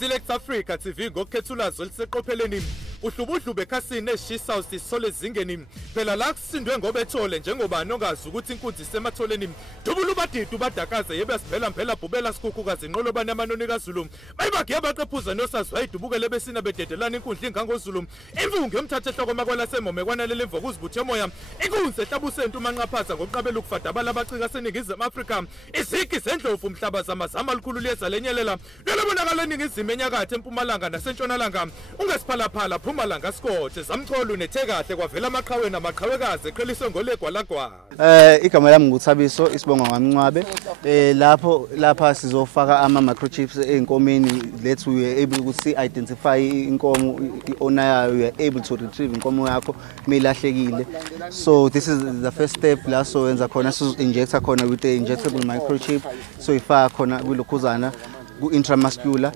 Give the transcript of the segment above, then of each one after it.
Select Africa TV ngokukhethulazo liseqopheleni uhlubudlube ekhasini eshisa usisole ezingeni phela la kusindwe ngoba ethole njengoba nongazi ukuthi inkunzi sematholeni dubula ubadidu badakaze yebe sivela mphela bhubela sikhukhukazi inqolo bani amanoni kaZulu bayibage yabaqephuza nosazi wayidubukele besina bededelana inkundla ingangozulu imvungu yomthatha ehloko makwala semome kwanalele emva kuzibuthe moya inkunzi ehlabusentu umanqaphaza ngokuqabela ukufada abalabacika seningizimu Afrika izigi zendlovu umhlaba zamazama likhulu liyeza lenyelela lelobonakala eningizimu enyakathe empumalanga nasentshonalanga ungesiphalaphala Pumalanga Scott zamcholo nethe kahle kwavela amaqhawe namaqhawekazi eqheliswe ngolegwalagwa igama lami nguthabiso isibonga ngamncwabe lapha sizofaka ama microchips einkomeni let's we are able ukuthi identify inkomo iowner yayo we are able to retrieve inkomo yakho milahlekile so this is the first step la so wenza khona so injector khona with the injectable microchip so ifaka khona kulokhuzana ku intramuscular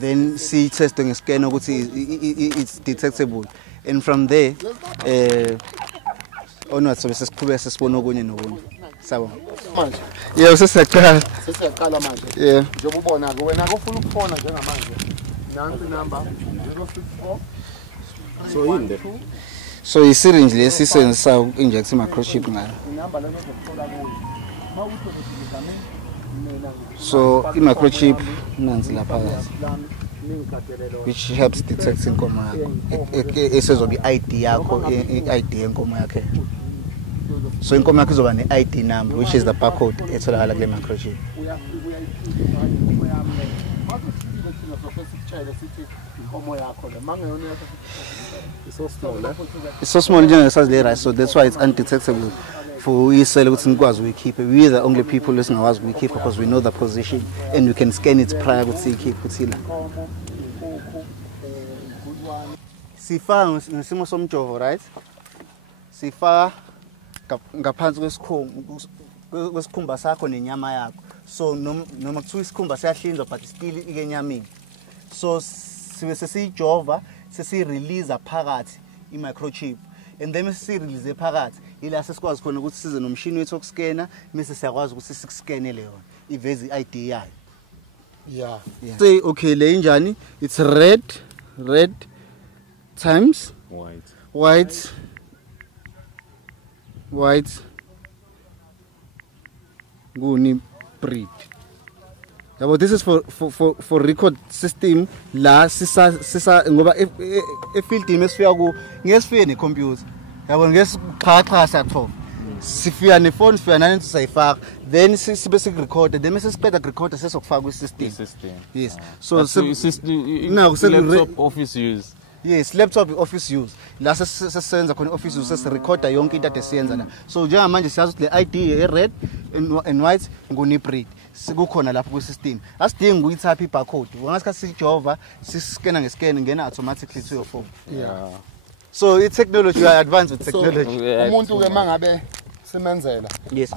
then see testing a scan it's detectable and from there onwards so sesiqhubeka sesibona okunye nokunye sabo manje yeah sesiyaqala manje yeah njengoba ubona ke wena ufuna ukufona njengamanje nansi number 064 so yinde so isyringe lesisenzisa ukinject microchip ngayo inamba lelo zokuthola kuyo mawuthi so microchip nansi lapha which helps detect inkomo yakho esezoba iID yakho iID yenkomo yakhe so inkomo yakho izoba neID number which is the barcode etholakala kule microchip it's so small njengesazi so that's why it's undetectable for isele ukuthi nikwazi ukuyikhipha we are the only people lesingakwazi ukuyikhipha because we know the position and we can scan it prior ukuthi ikhiphe ukuthi la sifaka ngesimo somjovo right sifaka ngaphansi kwesikhumba sakho nenyama yakho so noma kuthiwa isikhumba siyahlinzwa but still ikenyamini so sibe sesiyijova sesirelease phakathi imicrochip and then sesirelease phakathi ila sesikwazi khona ukuthi size nomshini wethu okuscanner bese siyakwazi ukuthi sikuscanele yona iveze iID yayo yeah say okay le injani it's red times white nguni breed yabo this is for record system la sisa ngoba efield imesifika ku ngesifike necomputer yabo ngesiqhaqha satho sifika nephone sifika nani sayifaka then sibe sirecord then mase siqeda record sesokufaka kwisystem yes so now laptop office use yes laptop office use la sesenza khona office use sesirecorda yonke into ade siyenza la so njengamanje siyazi ukuthi le ID e-red and white nguni breed sikukhona lapho kwisystem asidingi ukuyithapha ibarcode ngasikhathi sijova siscanner ngescan ngena automatically to your phone yeah so it's technology we are advanced with technology umuntu ke mangabe simenzela yes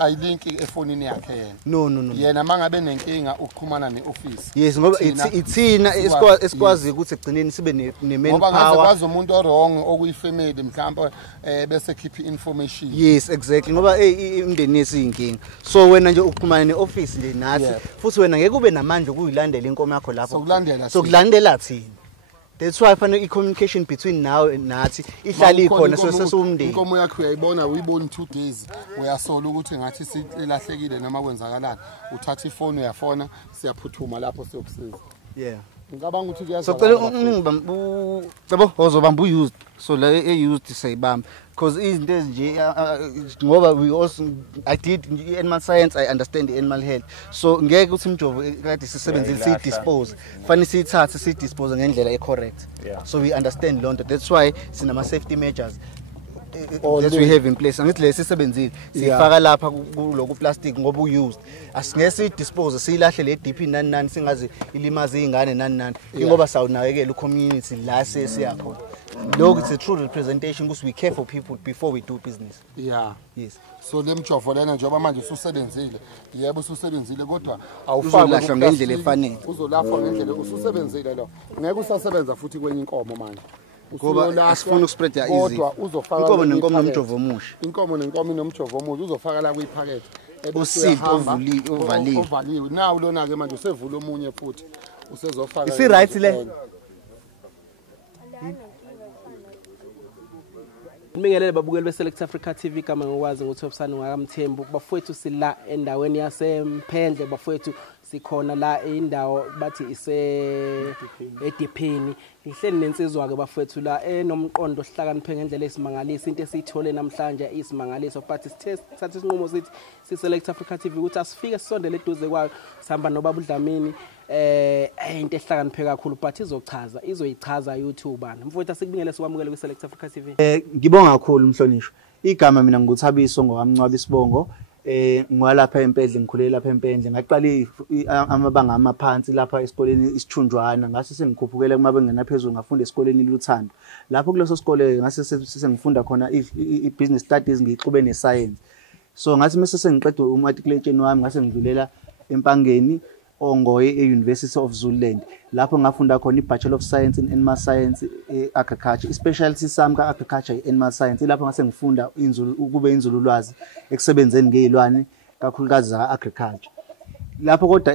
ayilink efonini yakhe yena no yena mangabe nenkinga ukuxhumana neoffice yes ngoba ithina esikwazi ukuthi egcineni sibe ne-main power ngoba ngaze umuntu wrong okuyifamily mhlawumbe bese keep information yes exactly ngoba imndeni yesiyinkinga so wena nje uxhumana neoffice nje nathi futhi wena ngeke ube namandla ukuyilandela inkomo yakho lapho so kulandela thina that's why fanele communication between now and nathi ihlali khona so sesumndeni inkomo yakho uyayibona uyibona 2 days uyasola ukuthi ngathi silahlekile noma kwenzakalana uthatha ifone uyafona siyaphuthuma lapho siyokusiza yeah ngicabanga ukuthi kuyaza so cela yabo ozobamba used so la used sayibamba because izinto ezinje ngoba we also I did animal science I understand the animal health so ngeke ukuthi imjovo kade sisebenzile si dispose fanele siyithathe si dispose ngendlela correct so we understand lonto that's why sinama safety measures that we have in place angithi lesisebenzile sifaka lapha kuloku plastic ngoba used asingese dispose silahle le DP nani singaze ilimaze izingane nani ngoba sawunakekela ucommunity la sesiyakho look it's a true representation because we care for people before we do business yes so lemjovo lena njengoba manje ususebenzile yebo ususebenzile kodwa awufaki ngendlela efanele uzolapha ngendlela ususebenzile lo ngeke usasebenza futhi kwenye inkomo manje ngoba asifuna ukuspread ya easy kodwa uzofaka inkomo nenkomo nomjovo omusha inkomo nenkomo nomjovo omusha uzofaka la kuyiphakethe usipo ovaliwe now lona ke manje usevula omunye futhi usezofaka isi right le Ngibingelele babukeli beSelect Africa TV kama ngikwazi ukuthi obusani ngakamthembu bafowethu sila endaweni yaseMphendle bafowethu sikhona la indawo bathi ediphini ihleli nensizwa ke bafowethu la enomqondo ohlakaniphe ngendlela esimangalisa into esithole namhlanje isimangaliso but sithathe isinqumo sithi siSelect Africa TV ukuthi asifike sisondele eduze kwayo sihamba nobaba uDlamini into ehlakaniphe kakhulu but izoyichaza YouTube bana mfowethu asikubingele sikwamukele kwiSelect Africa TV. Ngibonga kakhulu mhlonishwa igama mina nguthabiso ngokamncwaba isibongo ngwalapha eMphendle ngikhulele lapha eMphendle ngaqala amabanga amaphansi lapha esikoleni isithunjwana ngase sengikhuphukele kumabanga phezulu ngafunda esikoleni iLuthando lapho kuleso sikole ngase sengifunda khona ibusiness studies ngixube nescience so ngase mase sengiqeda umatriculation wami ngase ngidlulela eMpangeni ongoye eUniversity of Zululand lapho ngafunda khona iBachelor of Science in Animal Science Agriculture ispecialty sami kaAgriculture Animal Science lapho ngase ngifunda kube inzululwazi ekusebenzeni ngezilwane kakhulukazi za agriculture lapho kodwa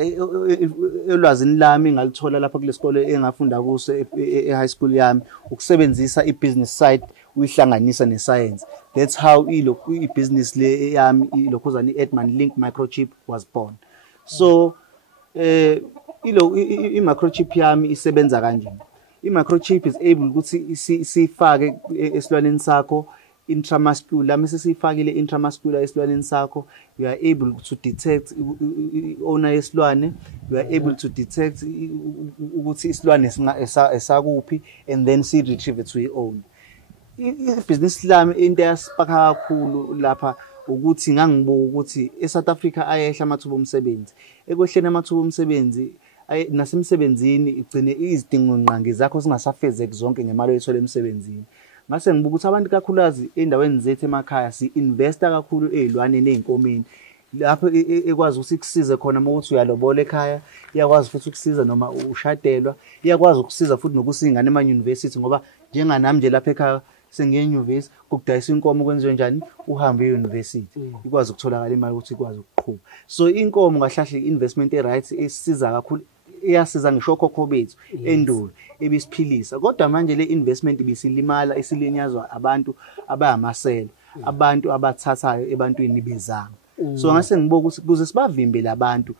elwazini lami ngalithola lapha kulesikole engafunda kuso ehigh school yami ukusebenzisa ibusiness side uyihlanganisa nescience that's how ibusiness le yami ilokhuzana iEdman Link Microship was born so i-microchip yami isebenza kanjani i-microchip is able ukuthi sifake esilwaneni sakho intramuscular mase sifakile intramuscular esilwaneni sakho you are able to detect owner yesilwane you are able to detect ukuthi isilwane esakuphi and then si retrieve it to your own i-business lami into yasipaka kakhulu lapha ukuthi ngangibuka ukuthi eSouth Africa ayehla amathuba omsebenzi ekwehleni amathuba omsebenzi nasemsebenzini igcine izidingo nqangi zakho singasafezeki zonke ngemali oyithola emsebenzini ngase ngibuka ukuthi abantu kakhulukazi endaweni zethu emakhaya si-investa kakhulu ezilwaneni ezinkomeni lapho ekwazi ukuthi kusize khona ukuthi uyalobola ekhaya iyakwazi futhi ukusiza noma ushadelwa iyakwazi ukusiza futhi nokusingana ema-university ngoba njenganami nje lapha ekhaya sengiyenyuvesi ukudayisa inkomo kwenziwe njani uhambe euniversity ikwazi ukutholakala imali ukuthi ikwazi ukuqhubha so inkomo ngahlahle investment eright esiza kakhulu iyasiza ngisho khokho bethu endulo ebisiphilisa kodwa manje le investment ibisilimala isilinyazwa abantu abayamasela abantu abathathayo ebantwini bezanga so ngase ngiboka ukuthi kuze sibavimbele abantu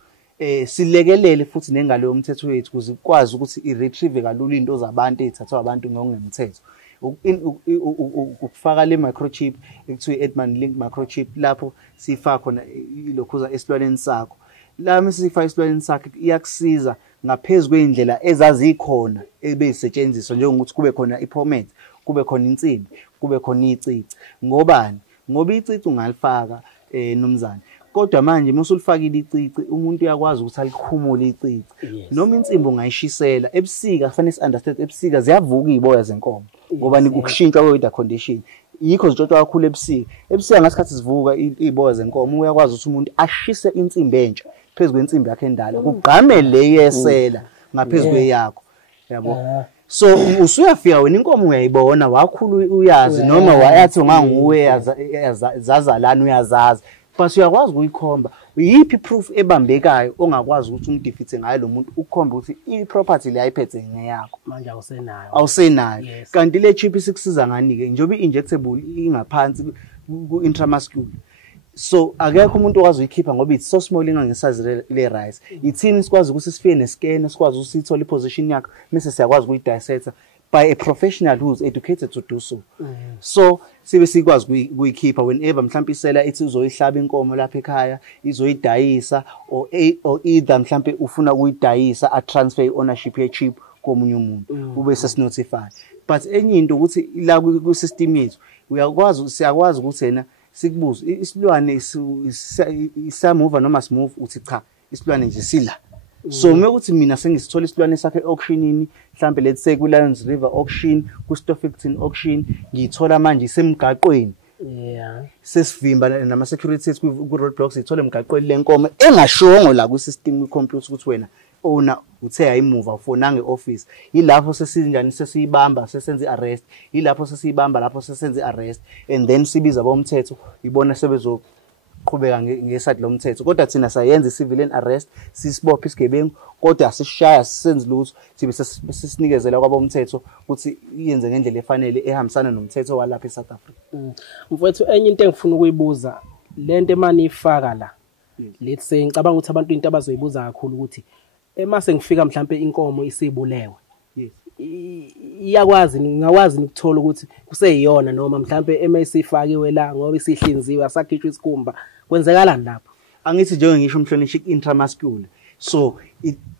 silekelele futhi nengalo yomthetho wethu kuze ikwazi ukuthi iretrieve kalula into zabantu ezithathwa abantu ngokungemthetho ukufaka le microchip ekuthiwa iEdman Link Microchip lapho sifaka khona ilokhuza esilwaneni sakho la mesifaka esilwaneni sakho iyakusiza ngaphezulu kweindlela ezazikhona ebeyisetshenziswa njengokuthi kube khona ipomet kube khona insimbi kube khona icici ngobani ngoba icici ungalifaka nomzana kodwa manje musulifakile icici umuntu uyakwazi ukuthi alikhumule icici noma insimbi ungayishisela ebusika fanele si-understand ebusika ziyavuka iziboya zenkomo ngoba nikushintsha kwe-weather condition yikho zitshotshwa kakhulu ebusika ngasikhathi zivuka iziboya zenkomo uyakwazi ukuthi umuntu ashise insimbi entsha phezu kwensimbi yakhe endala kugqame le yesela ngaphezulu kweyakho yabo so usuyafika wena inkomo uyayibona wakhulu uyazi noma wayathi unganguwe zazalana uyazazi but uyakwazi ukuyikhomba uyiphi proof ebambekayo ongakwazi ukuthi umdefeat ngayo lo muntu ukhomba ukuthi iproperty le ayiphethe ngeyakho manje awusenayo kanti le chip isikusiza ngani ke njobe injectable ingaphansi ku-intramuscular so akekho umuntu okwazi uyikhipha ngoba it's so small ingangesazi le rice ithini sikwazi ukuthi sifike nescan sikwazi ukuthi sithole iposition yakho bese siyakwazi ukuyidissector by a professional who's educated to do so so sibe sikwazi ukuyikhipha whenever mhlawumbe isela ithi uzoyihlaba inkomo lapha ekhaya izoyidayisa or either mhlawumbe ufuna ukuyidayisa a transfer ownership ye chip komunye umuntu ube sesinotify but enye into ukuthi la ku system yethu siyakwazi ukuthi yena sikubuza isilwane isamuva noma smooth uthi cha isilwane nje sila so mekuthi mina sengisithola isilwane sakhe auctionini mhlambe let's say ku-Lions River auction ku-Stoffington auction ngiyithola manje isemgaqweni sesivimba nama-security ku-roadblocks ithole emgaqweni lenkomo engashongo la kwi-system kwi-computer ukuthi wena owner uthe hayimuva ufonanga e-office yilapho sesinjani sesiyibamba sesenze i-arrest yilapho sesiyibamba lapho sesenze i-arrest and then sibiza bomthetho ibona qhubeka ngeside lomthetho kodwa thina sayenza civilian arrest sisibopha isigebengu kodwa asishaya sisenze lutho sibe sisinikezela kwabomthetho ukuthi iyenze ngendlela efanele ehambisana nomthetho walapha eSouth Africa. Mfowethu enye into engifuna ukuyibuza lento emani ifaka la let's say ngicabanga ukuthi abantu into abazoyibuza kakhulu ukuthi emase ngifika mhlambe inkomo isibulewe iyakwazi ngawazi ukuthola ukuthi kuseyiyona noma mhlambe emasifakiwe la ngoba isihlinziwe asakhishwa isikhumba kwenzekalani lapho angithi njengoba ngisho umhlonishik intramuscular so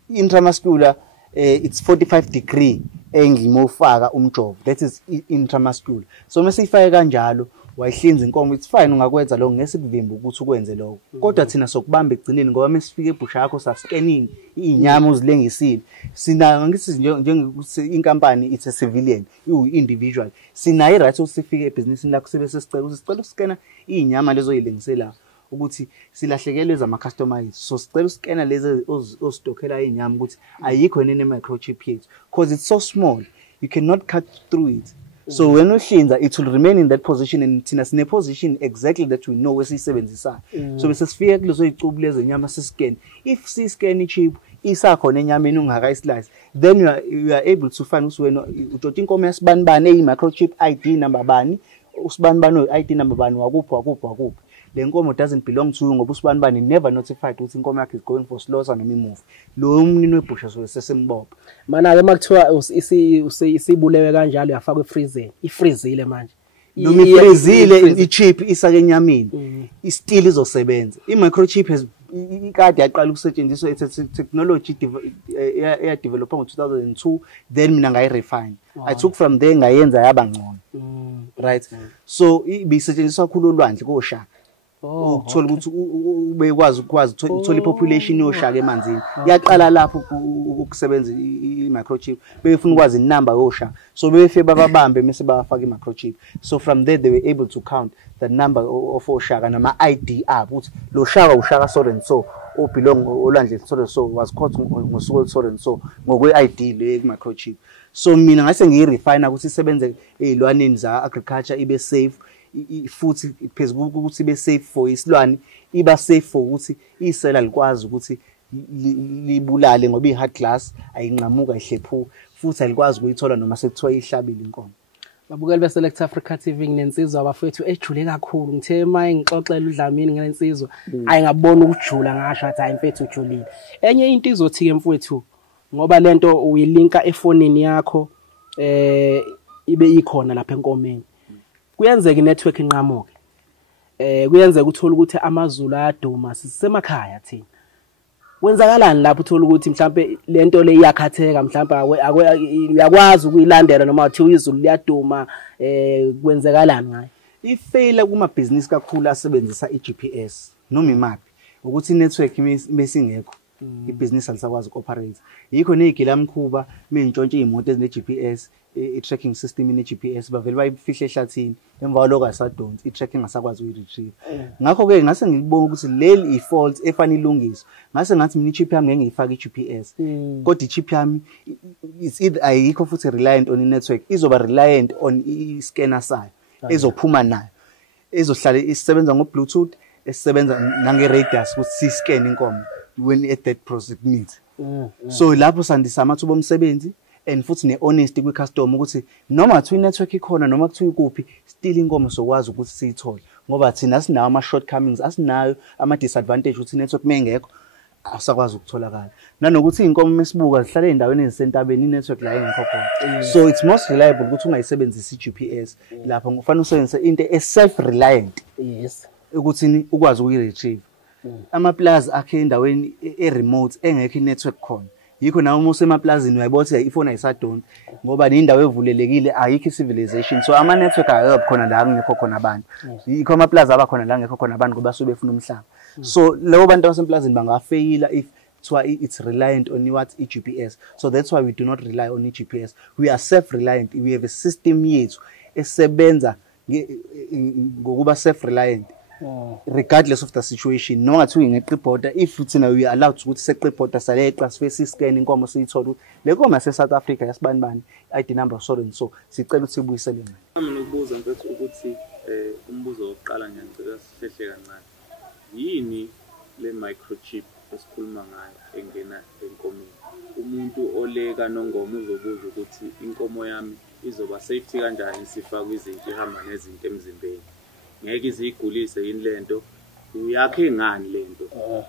intramuscular it's 45 degree engimofaka umjovo that is intramuscular so mesifike kanjalo wayihlinza inkomo it's fine ungakwenza lokho ngesikuvimba ukuthi ukwenze lokho kodwa thina sokubamba egcineni ngoba mesifike ebusha yakho sa scanning inyama uzilengisile sina ngithi njengokuthi inkampani it's a civilian individual sina right ukuthi sifike ebusinessini lakho sibe sesicela ukuthi sicela ukuscana inyama lezo yilengisela ukuthi silahlekelwe zama customers so sicela uskena lezi ostockela inyama ukuthi ayikho nene microchip yethu because it's so small you cannot cut through it. So when we hlinza it will remain in that position and thina sine position exactly that we know wesisebenzisa so bese sifike kulezo icubu lezi nyama siscan if si scan ichip isakhona enyameni ungaka slice then you are able to find ukuthi wena utotha inkomo yasibanibani eyi microchip ID number bani usibanibani ID number bani wakuphi le nkomo doesn't belong to you ngoba usibanibani never notified ukuthi inkomo yakhe is going for slaughter noma imove lo umnini webusha so sesembopha mana ke makuthiwa isibulewe kanjalo yafakwa efreezer ifreezile manje noma ifreezile ichip isake enyameni still izosebenza imicrochip has ikade yaqala ukusetshenziswa technology ya develop ngo2002 then mina ngayi refine I took from there ngayenza yaba ngcono right so ibisetshenziswa kakhulu olwandle koshaka ukuthola ukuthi ubekwazi uthola ipopulation yoshaka emanzini yaqala lapho ukusebenza imicrochip befuna ukwazi inamba yoshaka so befe bababambe mase bafaka imicrochip so from there they were able to count the number of oshaka nama ID up ukuthi lo shaka ushaka so and so obelong olwandle so and so was caught ngosuku so and so ngokwe ID le microchip so mina ngase ngiyirefine ukuthi isebenze ezilwaneni za agriculture ibe safe futhi phezulu ukuthi ibe safe for isilwane iba safe for ukuthi isela likwazi ukuthi libulale ngoba ihard glass ayinqamuka ihlephu futhi alikwazi ukuyithola noma sekuthiwa ihlabile inkomo. Babukeli beSelect Africa TV nginensizwa abafethu ejule kakhulu ngithe maye ngixoxela uDlamini ngelensizwa ayingabona ukujula ngasho athi hayi mfethu ujulile. Enye into izothi ke mfethu ngoba lento uyilinka efonini yakho ibe ikhona lapha enkomeni kuyenzeka inetwork inqamuke kuyenzeka uthola ukuthi amazulu ayaduma sisemakhaya thina kwenzakalani lapho uthola ukuthi mhlambe lento le iyakhatheka mhlambe uyakwazi ukuyilandela noma uthi izulu liyaduma kwenzakalani ngayo ifaila kuma business kakhulu asebenzisa iGPS noma imaphi ukuthi network mesingekho ibusiness alisakwazi ukoperate yikho nezigilamkhuba mintshontshe izimoto ezine GPS i-tracking system ine GPS bavele bayifihle ehlathini emva lokho asadonsi i-tracking asakwazi ukuyiretrieve ngakho ke ngase ngikubona ukuthi leli i-fault efanele ilungiswe ngase ngathi mina i-chip yami ngeke ngifake i-GPS kodwa i-chip yami is either ayikho futhi reliant on i-network izoba reliant on i-scanner sayo ezophuma nayo ezohlala isebenza ngo-Bluetooth esebenza nange-radius ukuthi si-scan inkomo when at that proximity so lapho sandisa amathuba omsebenzi and futhi ne-honesty kwi-customer ukuthi noma kuthiwa i-network ikhona noma kuthiwa ikuphi still inkomo sokwazi ukuthi siyithole ngoba thina asinawo ama-shortcomings asinayo ama-disadvantage ukuthi i-network mengekho asakwazi ukutholakala nanokuthi inkomo mesibuka zihlala endaweni ezisentabeni i-network la engekho khona so it's most reliable ukuthi ungayisebenzisi i-GPS lapho kufanele usebenzise into e-self reliant yes ukuthi ukwazi ukuyi-retrieve ama-plaza akhe endaweni e-remote engekho i-network khona yikho nawo uma usemaplazini uyayibothi ifoni ayisadonsi ngoba indawo evulelekile ayikho civilization so ama-network ayekho khona la kungekho khona abantu yikho ama-plaza abakhona la ngekho khona abantu ngoba suke befuna umhlaba so labo bantu abasemplazini bangafeyila if it's reliant on what i-GPS so that's why we do not rely on i-GPS we are self-reliant we have a system yethu esebenza ngokuba self-reliant regardless of the situation noma ngathi uyingeqreporter if thina we are allowed ukuthi seqreporter saleqa sife scan inkomo siyithola le nkomo yaseSouth Africa yasibanibani ID number so and so sicela ukuthi sibuyisele mina ukubuza mfethu ukuthi umbuzo wokuqala nje ngicela sihlehle kancane yini le microchip esikhuluma ngayo engena enkomeni? Umuntu oleka nongomo uzobuza ukuthi inkomo yami izoba safety kanjani sifakwe izinto ihamba nezinto emzimbeni, ngeke izigulise yini lento, uyakhe ngani lento,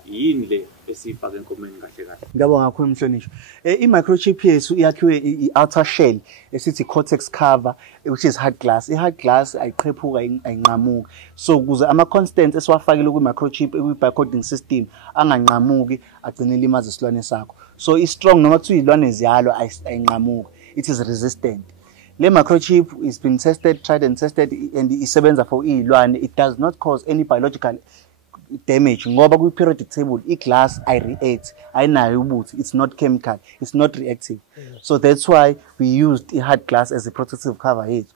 yini le esifaka enkomeni kahle kahle? Ngiyabonga kakhulu Mhlonishwa. I-microchip yethu iyakhiwe i-outer shell esithi cortex cover, which is hard glass. I-hard glass ayiqhephuka ayinqamuki. So ukuze ama-constants esiwafakile kwi-microchip kwi-barcoding system anganqamuki agcine limaza isilwane sakho. So i-strong noma kuthiwa izilwane ziyalo ayinqamuki. It is resistant. Le microchip is been tested, tried and tested, and isebenza for izilwane. It does not cause any biological damage ngoba kwi periodic table iglass reacts ayinayo ubuthi, it's not chemical, it's not reactive. So that's why we used hard glass as a protective cover yethu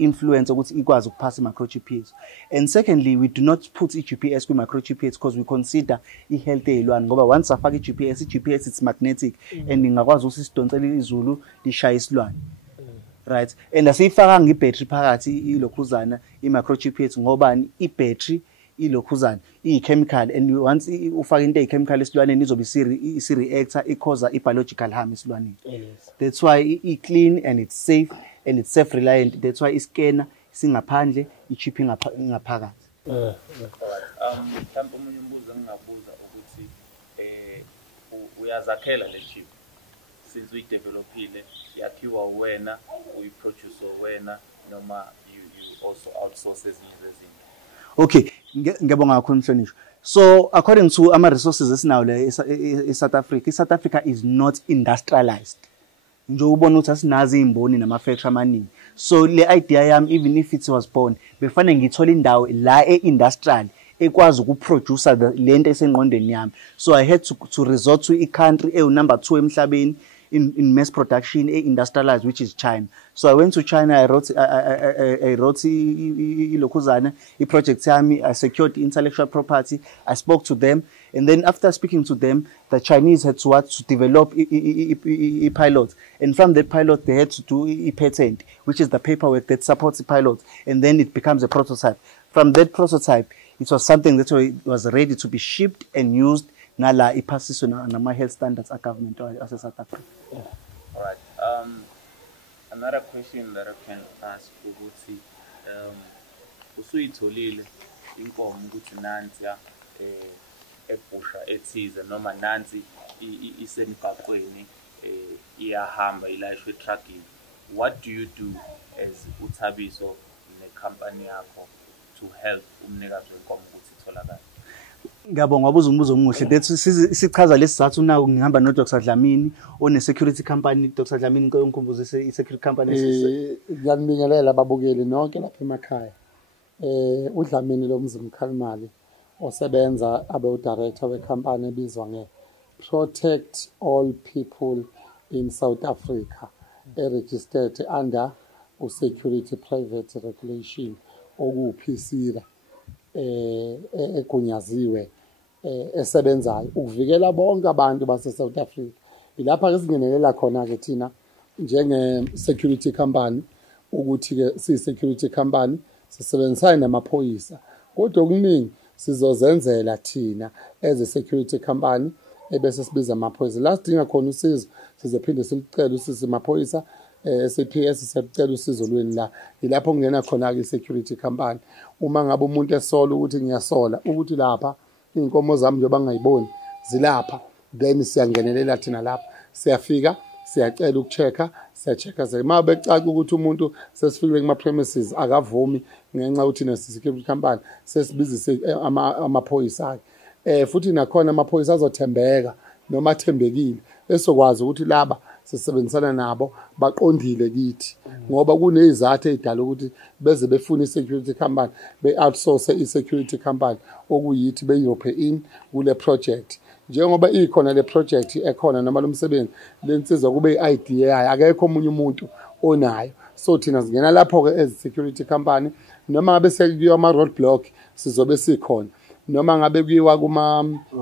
influence ukuthi ikwazi ukuphasa microchip yethu. And secondly, we do not put GPS kwi microchip yethu because we consider i-health eyilwane ngoba once afaka i-GPS it's magnetic and ingakwazi ukuthi sidonsele izulu lishaye isilwane. Right, and asifaka ngebattery phakathi ilokhuzana i-microchip yethu ngoba i-battery ilokhuzana i-chemical, and once ufaka into eyi-chemical esilwaneni izobe isi-reactor i-causa i-biological harm esilwaneni. That's why i-clean and it's safe and it's self-reliant. That's why i-scanner singaphandle, i-chip ingaphakathi. Mhlawumbe omunye umbuzo engingabuza ukuthi uyazakhela le chip since uyidevelopile, yakhiwa wena, uyiproduce wena, noma you also outsource ezinye zezinto? Okay, ngiyabonga kakhulu Mhlonishwa. So according to ama resources esinawo la eSouth Africa, South Africa is not industrialized. Nje ubona ukuthi asinazi imboni nama factory amaningi. So le idea yami, even if it was born, befane ngithola indawo la e-industrial ekwazi ukuproduce lento esengqondweni yami. So I had to resort to a country number 2 emhlabeni in mass production, industrialized, which is China. So I went to China, I wrote Lokuzana, a project I secured intellectual property, I spoke to them, and then after speaking to them, the Chinese had to develop a pilot, and from that pilot they had to do a patent, which is the paperwork that supports the pilot, and then it becomes a prototype. From that prototype, it was something that was ready to be shipped and used. Nala ipasiswe na health standards a government as South Africa. All right. Another question that I can ask ukuthi usuyitholile inkomo ukuthi nansi ebusha ethize noma nansi isemgaqweni iyahamba ilayishwe trucking. What do you do as uThabiso ne-company yakho to help umnikazi wenkomo ukuthi itholakale? Ngiyabonga wabuza umbuzo omuhle. Lethu sichaza lesizathu naku ngihamba no Dr. Dlamini one security company. Dr. Dlamini inkonkumbuzo i-security company. Ngiyanibingelela ababukeli nonke lapha emakhaya. UDlamini lo mzimkhalimali osebenza abe director wecompany ebizwa nge Protect All People in South Africa, registered under Security Private Regulation okuPCira. Egunyaziwe esebenzayo ukuvikela bonke abantu base South Africa. Ilapha ke singenelela khona ke thina njenge security company ukuthi ke si security company sisebenzisana namaphoyisa, kodwa okuningi sizozenzela thina as a security company ebese sibiza amaphoyisa. Last dinga khona usizo sizophinde silicela usizo amaphoyisa SAPS siyacela usizo lweni la. Ilapho kungena khona ke security company. Uma ngabe umuntu esola ukuthi ngiyasola ukuthi lapha inkomo zami njengoba ngayiboni zilapha, then siyangenelela thina lapha, siyafika siyacela ukuchecka, siyachecka uma becaca ukuthi umuntu sesifikile kuma premises akavumi ngenxa ukuthi ne security company sesibizise amaphoyisa futhi nakhona amaphoyisa azothembeka noma athembekile esokwazi ukuthi laba sisebenzisana nabo baqondile kithi ngoba kunezizathu ezidala ukuthi beze befuna i-security company be-outsource i-security company okuyithi be-European kule project. Njengoba ikhona le project ekhona noma lo msebenzi lensiza kube i-idea yayo, akekho omunye umuntu onayo. So thina singena lapho-ke as security company, noma ngabe sekuyiwa ama-roadblock sizobe sikhona, noma ngabe kuyiwa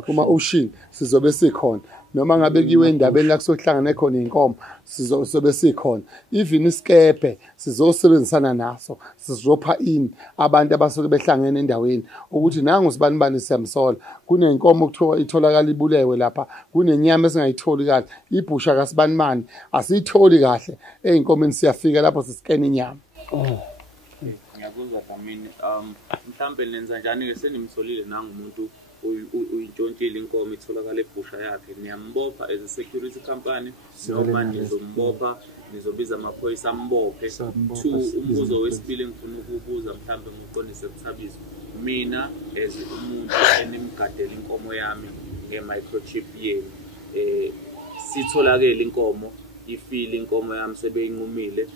kuma-ocean sizobe sikhona, noma ngabe kiwe endabeni la kusohlangana khona inkomo sizobe sikhona even iskepe sizosebenzisana naso sizopha abantu abasuke behlangene endaweni ukuthi nangu sibani siyamsola kunenkomo kuthiwa itholakala ibulewe lapha kunenyama esingayitholi kahle ibhusha kasibani asiyitholi kahle einkomeni siyafika lapho sisikene inyama. Ngiyakuzwa Dlamini, mhlambe nenza njani ke senimsolile nangumuntu uyintshontshile inkomo itholakala ebhusha yakhe niyambopha as a security company noma nizombopha nizobiza amaphoyisa ambophe? Two, umbuzo wesibili engifuna ukubuza mhlambe ngoqondise kuthabiso, mina as umuntu enimgadela inkomo yami nge-microchip yenu sitholakele inkomo ifile inkomo yami sebeyinqumile,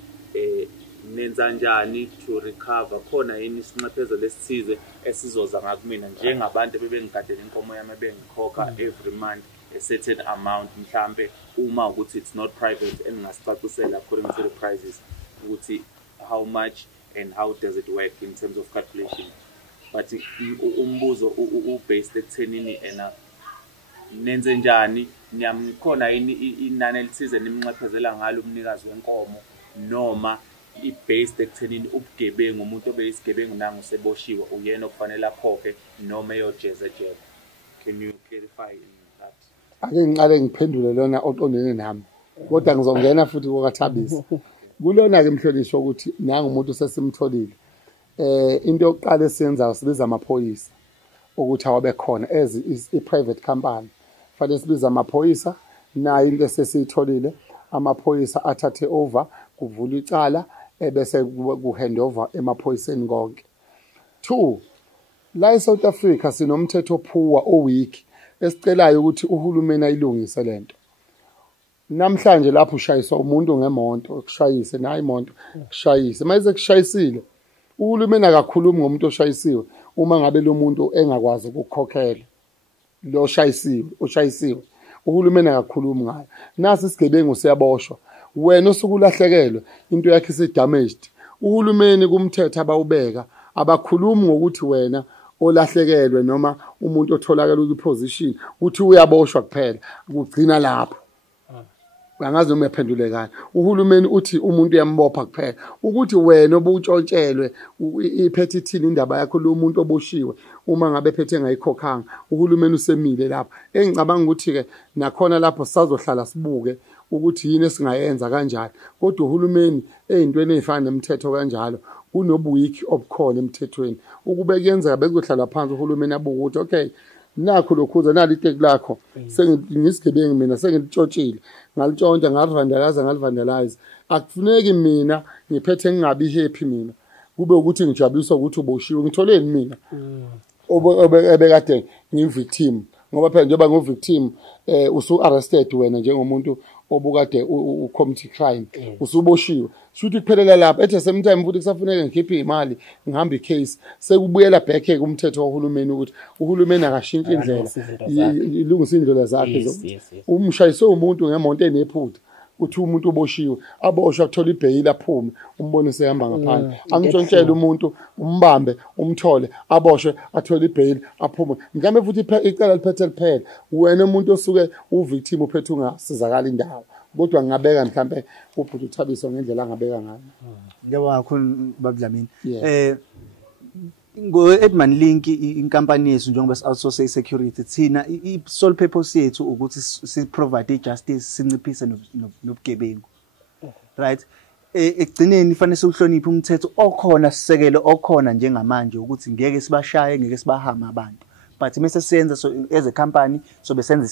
nenza njani to recover? Khona yini isinxephezelo lesithize esizoza ngakumina njengabantu bebengigadela inkomo yami bengikhokha every month a certain amount, mhlambe uma ukuthi it's not private engingasicacisela according to the prices ukuthi how much and how does it work in terms of calculation? But umbuzo based ekuthenini ena nenze njani, niyamkhona yini inani elithize nimnxephezela ngalo umnikazi wenkomo, noma i-based ekuthenini ubugebengu umuntu obeyisigebengu nangu seboshiwe uyena okufanele akhokhe noma eyojeza ejele? Can you clarify that? Ake ngiqale ngiphendule lona oqondene nami kodwa ngizongena futhi kokathabisa kulona ke mhlonishwa ukuthi nangu umuntu sesimtholile. Into yokuqala esiyenzayo sibiza amaphoyisa ukuthi awabe khona as i-private company, fanele sibiza amaphoyisa nayo into esesiyitholile amaphoyisa athathe over kuvula icala ebese ku-hand over emaphoyiseni konke. Two, la eSouth Africa sinomthetho ophuwa owiki esicelayo ukuthi uhulumeni ayilungise lento. Namhlanje lapho ushayiswa umuntu ngemonto ukushayise nayo imoto kushayise mayize kushayisile uhulumeni akakhulumi ngomuntu oshayisiwe uma ngabe lo muntu engakwazi ukukhokhela lo oshayisiwe uhulumeni akakhulumi ngayo. Nasi isigebengu siyaboshwa wena osukulahlekelwe into yakhe isi-damaged, uhulumeni kumthetho abawubeka abakhulumi ngokuthi wena olahlekelwe noma umuntu otholakala kwi-position uthi uyaboshwa kuphela kugcina lapho. Angazi noma yaphendulekana. Uhulumeni uthi umuntu uyambopha kuphela ukuthi wena obuntshontshelwe iphethe ithini indaba yakho lo muntu oboshiwe uma ngabe phethe ngayikhokhanga uhulumeni usemile lapho. Engicabanga ukuthi ke nakhona lapho sisazohlala sibuke ukuthi yini esingayenza kanjani, kodwa uhulumeni ezintweni ezifana nemthetho kanjalo kunobuyiki obukhona emthethweni ukube kuyenzeka bekuzohlala phansi uhulumeni abuke ukuthi okay nakho lokhuza nali iteki lakho sengisigebengu mina sengilitshotshile ngalitshontsha ngalivandalize akufuneki mina ngiphethe ngingabi happy mina kube ukuthi ngijabuliswa ukuthi uboshiwe ngitholeni mina obekade ngivictim ngoba phela njengoba nguvictim usu-arrested wena njengomuntu obukade u-commit crime usuboshiwe shuthi kuphelela lapha ethe sometime futhi kusafuneka ngikhiphe imali ngihamba icase sekubuyela back kumthetho wahulumeni ukuthi uhulumeni akashintshe indlela ilungisa indlela zakhe umshayise umuntu ngemonto enephutha uthi umuntu oboshiwe aboshwa kuthola ibail aphume umbonise ehamba ngaphandle angitshontshela umuntu umbambe umthole aboshwe athola ibail aphume mhlawumbe futhi icala liphethe liphela wena umuntu osuke uvictim uphethe ungasizakala indawo kodwa ngingabeka mhlawumbe ubhuti uThabiso ngendlela angabeka ngayo. Ngiyabonga kakhulu babudlamini. Ngo-Edman Link inkampani yethu njengoba si-outsource security thina i-sole purpose yethu ukuthi si-provide i-justice sinciphise nobugebengu. Right? Ekugcineni fanele sihloniphe umthetho okhona sisekelo okhona njengamanje ukuthi ngeke sibashaye ngeke sibahama abantu. But mase siyenza so as a company so besenza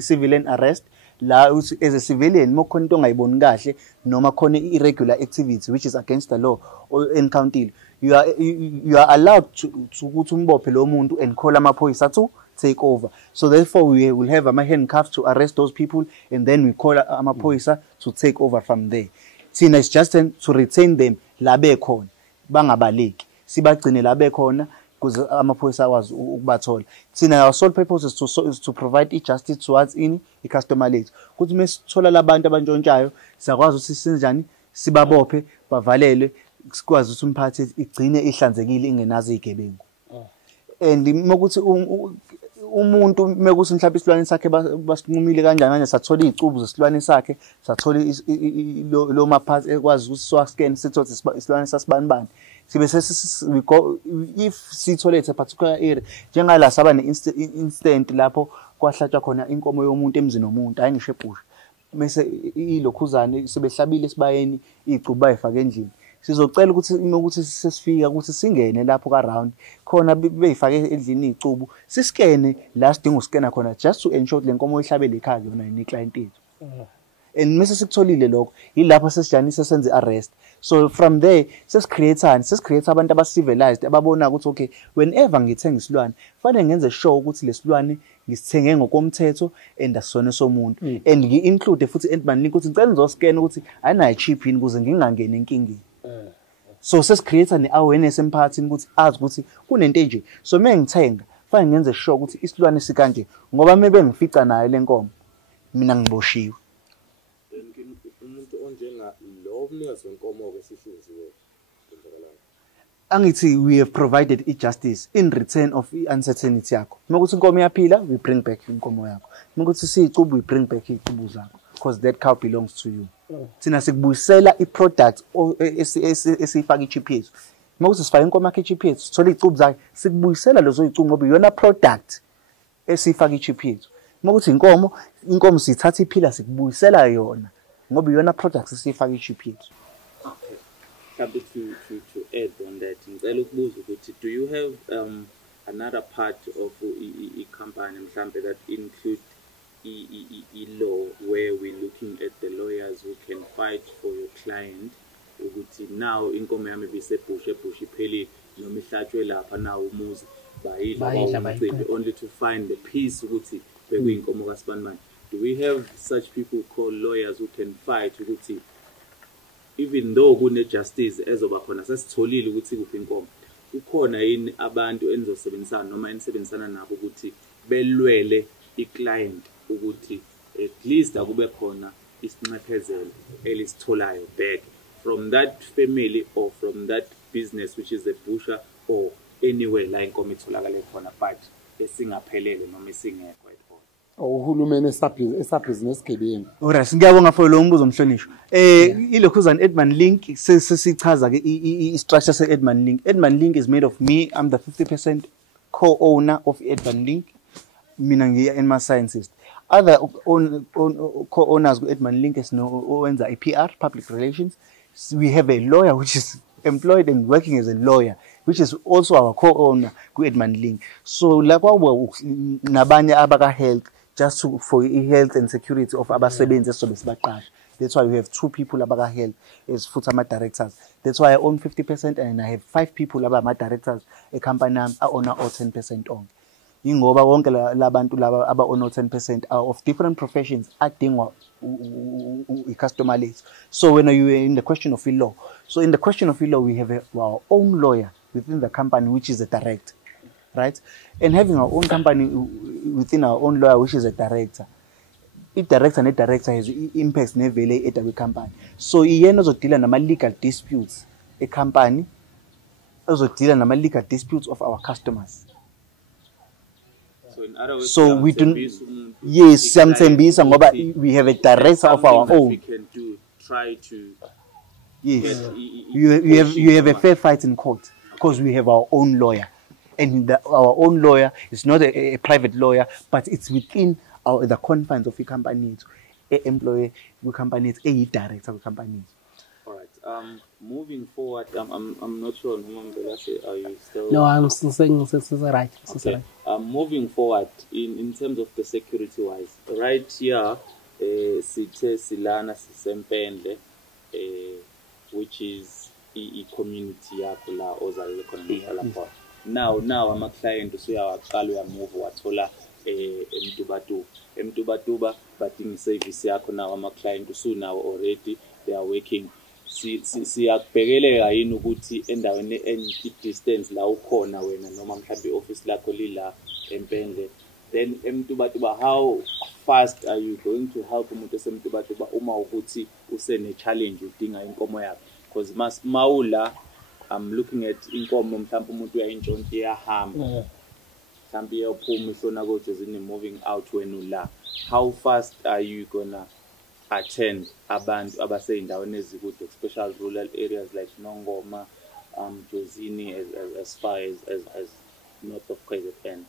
civilian arrest la as a civilian mokhona into ongayiboni kahle noma khona irregular activity which is against the law or encounter you are allowed to ukuthi umbophe lo muntu and call amaphoyisa to take over. So therefore we will have a handcuffs to arrest those people and then we call amaphoyisa to take over from there. Thina is just to retain them la bekhona bangabaleki sibagcine la bekhona kuze amaphoyisa akwazi ukubathola. Thina our sole purpose is to provide justice towards i-customer lethu ukuthi mesithola labantu abantshontshayo siyakwazi ukuthi sinjani sibabophe bavalelwe sikwazi ukuthi umphathi igcine ihlanzekile ingenazo izigebengu. And mokuthi umuntu mekuthi mhlawumbe isilwane sakhe basinqumile kanjani manje sathola izicubu zesilwane sakhe sathola lo maphathi ekwazi ukuthi siwascan sithothi isilwane sasibanibani sibe if sithole a particular area njengala saba ne-instant lapho kwahlatshwa khona inkomo yomuntu emzini nomuntu hayi ngisho ebusha bese ilokhuzane sebehlabile esibayeni izicubu bayifaka endlini sizocela ukuthi sesifika ukuthi singene lapho ka round khona beyifake endlini izicubu siskene la sidinga uskena khona just to ensure le nkomo ihlabele ekhaya yona ni client yethu and mase sikutholile lokho yilapho sesijanisa senze arrest so from there sesicreate abantu abasivilized ababona ukuthi okay whenever ngithenga isilwane fanele ngenze sure ukuthi lesilwane ngisithenge ngokomthetho and asone somuntu and ngi-include futhi endmanini ukuthi ngicela ngizoscan ukuthi ayinayo chip yini ukuze ngingangene enkingeni so sesicreate ne-awareness emphakathini ukuthi azi ukuthi kunento enje so ngithenga fanele ngenze sure ukuthi isilwane sikanje ngoba maybe ngifica nayo le nkomo mina ngiboshiwe umuntu onjenga lo umnikazi wenkomo ke sihlinziwe angithi we have provided justice in return of uncertainty yakho ukuthi inkomo iyaphila we bring back inkomo yakho ukuthi siyicubu we bring back izicubu zakho because that cow belongs to you thina sikubuyisela iproduct esifaka ichip yethu ukuthi sifaka inkomo yakhe ichip yethu sithola izicubu zakhe sikubuyisela lezo izicubu ngoba iyona product esifaka ichip yethu ukuthi inkomo sithatha iphila sikubuyisela yona ngoba iyona product esifaka ichip yethu. Happy to add on that. Ngicela ukubuza ukuthi do you have another part of a company mhlambe that include law where we're looking at the lawyers who can fight for your client ukuthi now inkomo yami bisebushe iphelile noma ihlatshwe lapha nawo umuzi bayidla only to find the peace ukuthi bekuyinkomo kaSibanibani. Do we have such people called lawyers who can fight ukuthi even though kune justice ezoba khona sesitholile ukuthi kuphi inkomo ukhona yini abantu enizosebenzisana noma enisebenzisana nabo ukuthi belwele iclient ukuthi at least akube khona isinxephezelo elisitholayo back from that family or from that business which is a butcher or anywhere la inkomo itholakale khona but esingaphelele noma esingekho uhulumeni esabhizinisi gebengu. Alright, ngiyabonga for lo mbuzo mhlonishwa. Ilokhuzana Edman Link sesichaza ke i-structure se-Edman Link. Edman Link is made of me, I'm the 50% co-owner of Edman Link. Mina ngiya-animal scientist. Other co-owners ku-Edman Link is owenza i-PR, public relations. We have a lawyer which is employed and working as a lawyer, which is also our co-owner ku-Edman Link. So lapha nabanye abaka health just for health and security of abasebenzi esobe sibaqasha. That's why we have 2 people abaka health as futhi directors. That's why I own 50% and I have 5 people abama directors. A company I own 10% on. Ingoba wonke labantu laba aba own 10% are of different professions adingwa customer list. So when you are in the question of law, so in the question of law we have our own lawyer within the company which is a director, right? And having our own company within our own lawyer which is a director, director has impacts nevele at the company. So yena uzodila nama legal disputes a company uzodila nama legal disputes of our customers. So in other words, so we do yes samthembisa ngoba we have a director of our own. We can try to yes you have a fair fight in court because we have our own lawyer, and our own lawyer is not a private lawyer, but it's within the confines of the company, employee company, a director of company. All right. Moving forward, I'm not sure. Are you still? No, I'm still saying it's right. Okay. Moving forward, in terms of the security wise, right here, sithe silana sisempende, which is a community yakho la ozayo khona lapha. Now ama client usuyawaqala uyamove wathola emtubatuba but in service yakho now ama client usunawo already they are working. Siyakubhekeleka yini ukuthi endaweni distance la ukhona wena noma mhlawumbe office lakho lila empende, then emtubatuba how fast are you going to help umuntu esemtubatuba uma ukuthi usene challenge udinga inkomo yakho? Because maula I'm looking at inkomo mhlawumbe umuntu uyayintshontsha iyahamba mhlambe iyaphuma ishona kodwa zini moving out when ula, how fast are you gonna attend abantu abaseyindaweni ezikude, especially rural areas like Nongoma, Jozini, as far as north of KZN?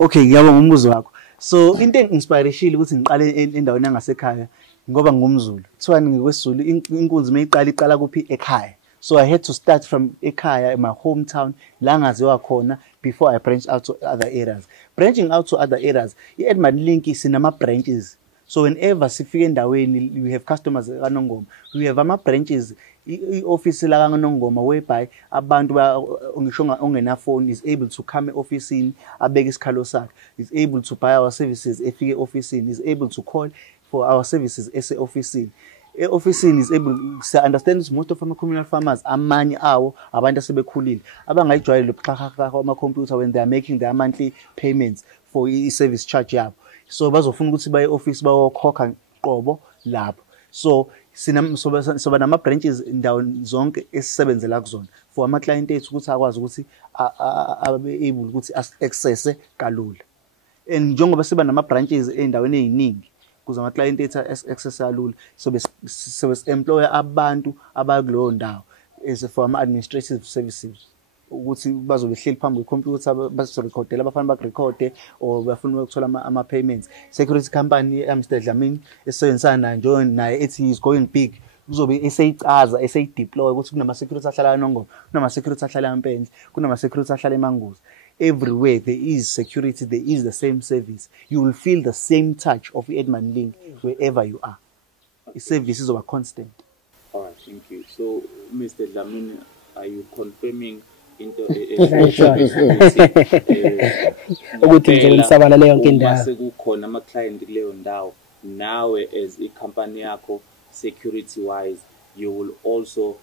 Okay, ngiyabonga umbuzo wakho. So into enginspireshile ukuthi ngiqale endaweni yangasekhaya ngoba ngumZulu. Kuthiwa ngikwesiZulu inkunzi mayiqala kuphi ekhaya. So I had to start from ekhaya, my hometown, la ngaziwa khona, before I branched out to other areas. Branching out to other areas, i-Edman Link sinama branches. So whenever sifike endaweni, we have customers kaNongoma. We have ama branches, i-office la kaNongoma, whereby abantu ngisho ongena phone is able to come office, abeke isikhalo sakhe, is able to buy our services, efike office, is able to call for our services office. Office is able to understand most of our communal farmers amanye awo abantu asebekhulile abangayijwayele ama computer when they are making their monthly payments for i-service charge yabo. So bazofuna ukuthi baye office bayokhokha qobo lapho. So soba nama branches indawo zonke esisebenzela kuzona for ama client ethu ukuthi akwazi ukuthi abe able ukuthi access kalula. And njengoba siba nama branches endaweni eziningi kuze ama client ethu access kalula, so employ abantu abakulowo ndawo as for ama administrative services ukuthi bazobe hleli phambi kwecomputer bazorecordela abafana bakurecorde or bafuna ukuthola ama payments. Security company Mr. Dlamini esebenzisana naye ethi is going big, kuzobe eseyicaza eseyideploy ukuthi kunama security ahlala eNongoma, kunama security ahlala eMpenge, kunama security ahlala eManguzi. Everywhere there is security, there is the same service. You will feel the same touch of Edman Link wherever you are. The services are constant. All right, thank you. So, Mr. Dlamini, are you confirming into ukuthi ngizonisabala leyo nkinda masekukhona ama client kuleyo ndawo, nawe as a company yakho security wise, you will also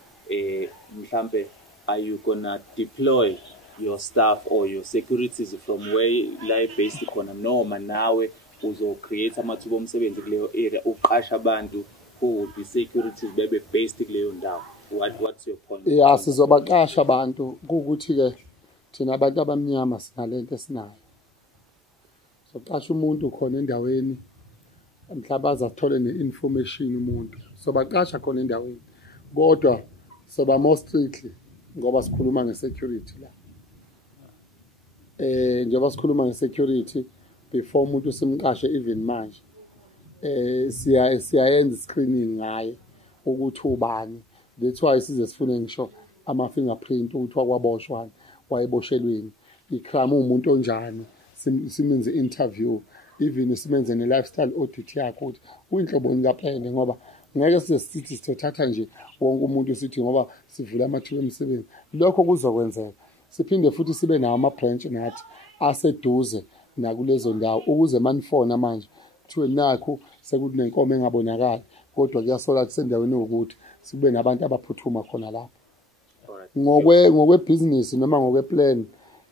mhlambe, are you gonna deploy your staff or your securities from where live based khona, noma nawe uzo create amathuba omsebenzi kuleyo area uqasha abantu who will be securities bebe based kuleyo ndawo? What's your point? Yeah, sizobaqasha abantu ukuthi ke thina abantu abamnyama sinalento esinayo. Soqasha umuntu khona endaweni mhlawumbe azathole ne-information umuntu. Sobaqasha khona endaweni. Kodwa soba more strictly ngoba sikhuluma nge-security la. Njengoba sikhuluma nge-security before umuntu simqashe even manje. Siyayenza screening ngaye ukuthi ubani. That's why size sifune ngisho ama fingerprint ukuthi wakwaboshwana wayeboshelweni, icrime umuntu onjani, simenze interview, even simenze ne lifestyle audit yakho ukuthi uyinhlobo ngapende, ngoba ngeke sithi sithatha nje wonke umuntu sithi ngoba sivula amathuba emsebenzi. Lokho kuzokwenzeka. Siphinde futhi sibe nawo ama branch nathi aseduze nakulezo ndawo ukuze manifona manje kuthiwe nakho sekuthi nenkomo engabonakala kodwa kuyasola kusendaweni ukuthi sibe nabantu abaphuthuma khona lapho. Ngokwe business noma ngokwe plan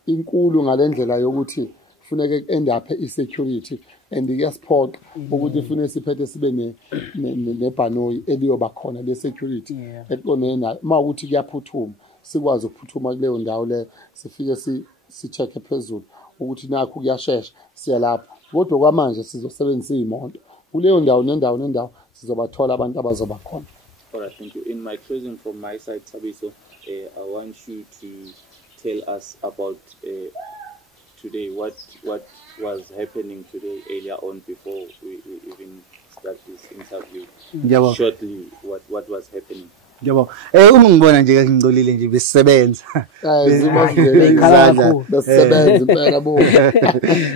inkulu ngalendlela yokuthi kufuneke endaphe i-security and kuyasiphoqa ukuthi kufuneka siphethe sibe nebhanoyi eliyoba khona le-security eqondene nayo. Uma ukuthi kuyaphuthuma sikwazi ukuphuthuma kuleyo ndawo leyo, sifike si-check phezulu ukuthi nakho kuyashesha siya lapho. Kodwa kwamanje sizosebenzisa iy'moto kuleyo ndawo nendawo sizobathola abantu abazoba khona. All right, thank you. In my closing from my side, Sabiso, I want you to tell us about today, what was happening today earlier on before we even start this interview. Shortly, what was happening? Yebo. Uma ngibona nje ngingcolile nje besisebenza. Besisebenza impela bo.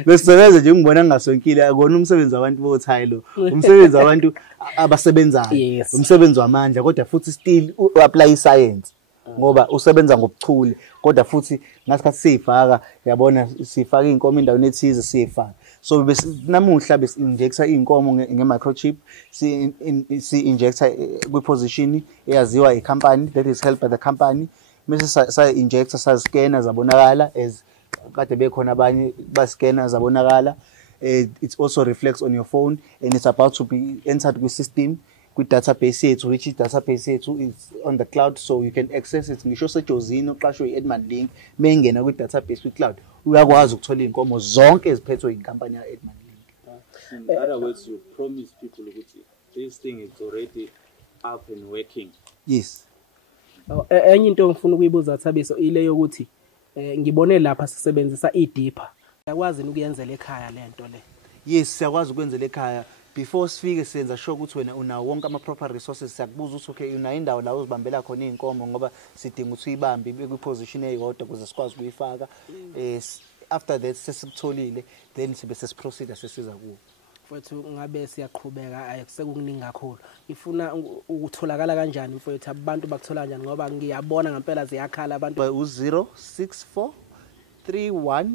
Besisebenza nje ngibona ngingasonkile akona umsebenzi wabantu bothaya lo. Umsebenzi wabantu abasebenzayo. Umsebenzi wamandla kodwa futhi still uapply science. Ngoba usebenza ngobuchule kodwa futhi ngasikhathi sifaka yabona sifaka inkomo endaweni ethize sifaka. So namuhla besi-injecta inkomo nge-microchip, si-injecta kwi-position eyaziwa i-company, that is held by the company. Mase sa-injecta sa-scanner zabonakala as kade bekhona abanye ba-scanner zabonakala. It also reflects on your phone and it's about to be entered kwi-system kwi-database yethu, which i-database yethu is on the cloud, so you can access it. Ngisho sejozini oqashwe i-Edman Link, mengena kwi-database kwi-cloud, uyakwazi ukuthola iy'nkomo zonke eziphethwe inkampani ya-Edman Link. In other words, you promise people that this thing is already up and working. Yes. Enye into ngifuna ukuyibuza Thabiso ile yokuthi ngibone lapha sisebenzisa i-dipper. Yakwazi ukuyenzela ekhaya le nto le. Yes, siyakwazi ukwenzela ekhaya. Before sifike senza sure ukuthi wena unawo wonke ama-proper resources. Siyakubuza ukuthi okay, unayo indawo la uzibambela khona iy'nkomo ngoba sidinga ukuthi uyibambe kwi-position eyodwa ukuze sikwazi ukuyifaka. After that sesikutholile, then sibe sesiproceed sesiza kuwo. Mfowethu ngabe siyaqhubeka ayisekukuningi kakhulu. Ngifuna ukutholakala kanjani mfowethu, abantu bakuthola kanjani ngoba ngiyabona ngempela ziyakhala abantu. 064 312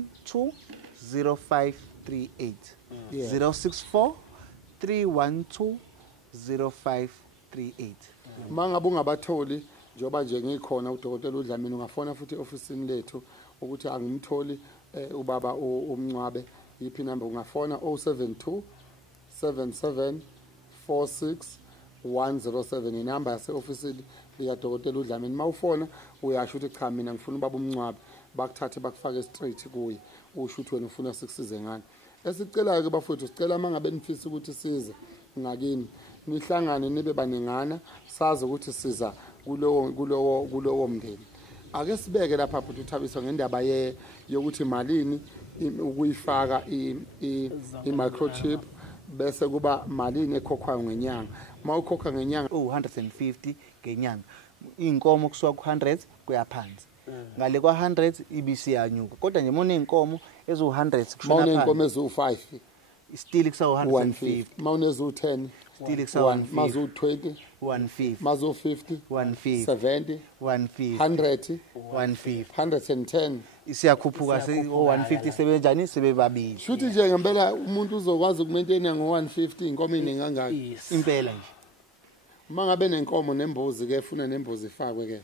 0538. 064 312 0538. Mangabe ungabatholi njoba nje ngikhona uDokotela uDlamini, ungafona futhi ofisini lethu ukuthi angimtholi ubaba uMncwabe. Yiphi number ungafona 072 77 46 107, inamba yase-ofisini likaDokotela uDlamini. Mawufona uyasho ukuthi cha mina ngifuna ubaba uMncwabe, bakuthathe bakufake straight kuye, usho ukuthi wena ufuna sikusize ngani. Esicelayo ke bafowethu, sicela mangabe nifisa ukuthi size ngakini nihlangane nibe baningana, sazi ukuthi siza kulowo mndeni. Ake sibeke lapha futhi uThabiso ngendaba yokuthi malini ukuyifaka i-microchip, bese kuba malini ekhokhwayo ngenyanga. Mawukhokha ngenyanga 150 ngenyanga. Iy'nkomo kusuka ku-100 kuya phansi. Ngale kwa-100 ibisi yanyuka. Kodwa nje mawune iy'nkomo eziwu-100 kushona phansi. Mawune iy'nkomo eziwu-5 still kusawu-150. Mawune eziwu-10 still kusawu-150. maziwu-20 150. maziwu-50 150. 70 150. 100 150. 110. Isiyakhuphuka se-150 sebenjani sebebabili. Shuthi nje ngempela umuntu uzokwazi ukumaintaina ngo-150 inkomo iningi kangaki. Impela nje. Mangabe nenkomo nembuzi ke funa nembuzi ifakwe ke.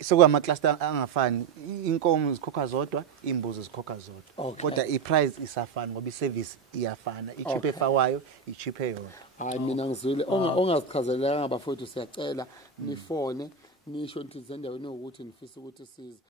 Sekuyama-cluster angafani. Inkomo zikhokha zodwa, imbuzi zikhokha zodwa. Kodwa i-price isafana ngoba i-service iyafana. I-chip efakwayo, i-chip eyodwa. Hayi mina ngizwile ongazichazelanga bafowethu, siyacela nifone nisho nithi endaweni ukuthi nifisa ukuthi size.